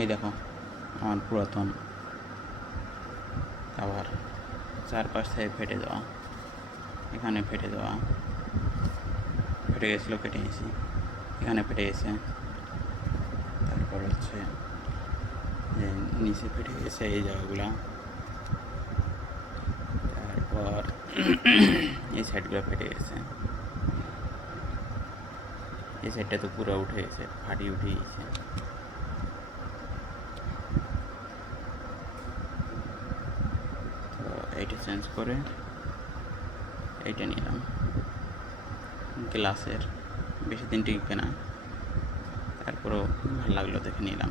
এই দেখো আমার পুরাতন কাভার, চারপাশ থেকে ফেটে যাওয়া, এখানে ফেটে যাওয়া, ফেটে গেছিলো, কেটে নিয়েছি, এখানে ফেটে গেছে, তারপর হচ্ছে যে নিচে ফেটে গেছে এই জায়গাগুলো, তারপর এই সাইডগুলো ফেটে গেছে, এই সাইডটা তো পুরো উঠে গেছে, ফাটি উঠে গেছে। তো এইটা চেঞ্জ করে এইটা নিলাম, গ্লাসের, বেশি দিন টিকবে না, তারপরেও ভালো লাগলো দেখে নিলাম।